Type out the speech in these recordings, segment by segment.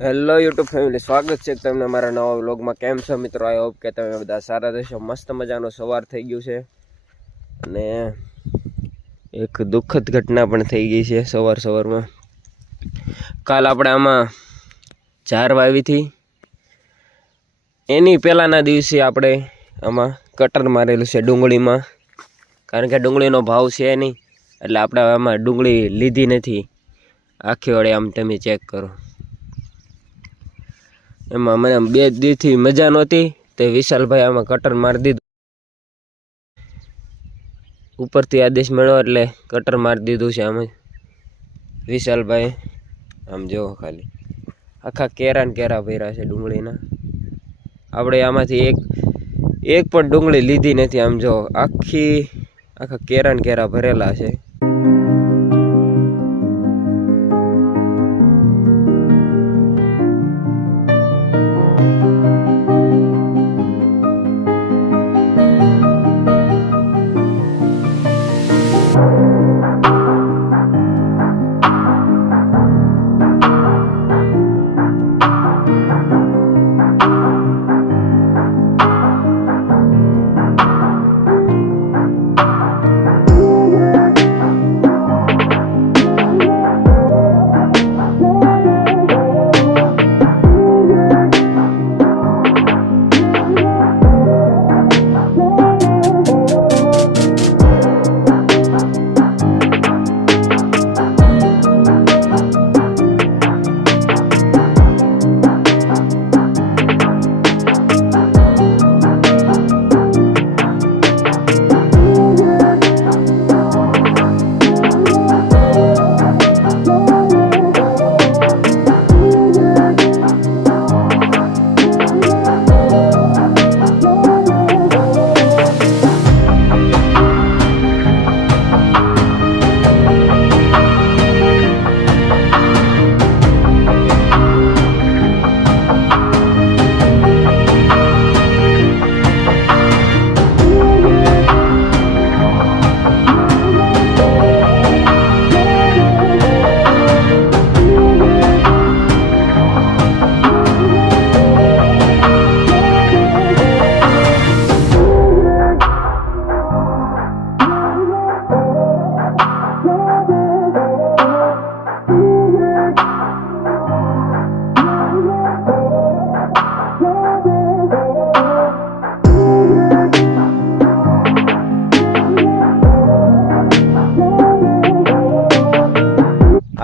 Hello YouTube family, સ્વાગત છે તમને અમારા નવા વ્લોગમાં। કેમ છો મિત્રો? આઈ હોપ કે તમે બધા સારા રહેશો। મસ્ત મજાનો સવાર થઈ ગયું છે અને એક દુઃખદ ઘટના પણ થઈ ગઈ છે સવારમાં। કાલ આપણે આમાં જાર વાવી હતી, એની પહેલાના દિવસે આપણે આમાં કટર મારેલું છે ડુંગળીમાં, કારણ કે ડુંગળીનો ભાવ છે નહીં એટલે આપણે આમાં ડુંગળી લીધી નથી આખી વડે। આમ તમે ચેક કરો, એમાં મને 2 દિવસથી મજા નહોતી તે વિશાલભાઈ આમાં કટર મારી દીધું, ઉપરથી આદેશ મળ્યો એટલે કટર મારી દીધું છે આમાં વિશાલભાઈ। આમ જો ખાલી આખા કેરા ભર્યા છે ડુંગળીના। આપણે આમાંથી એક પણ ડુંગળી લીધી નથી। આમ જો આખા કેરા ભરેલા છે।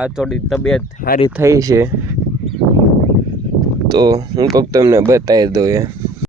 આ થોડી તબિયત સારી થઈ છે તો હું કહું તમને બતાવી દઉં।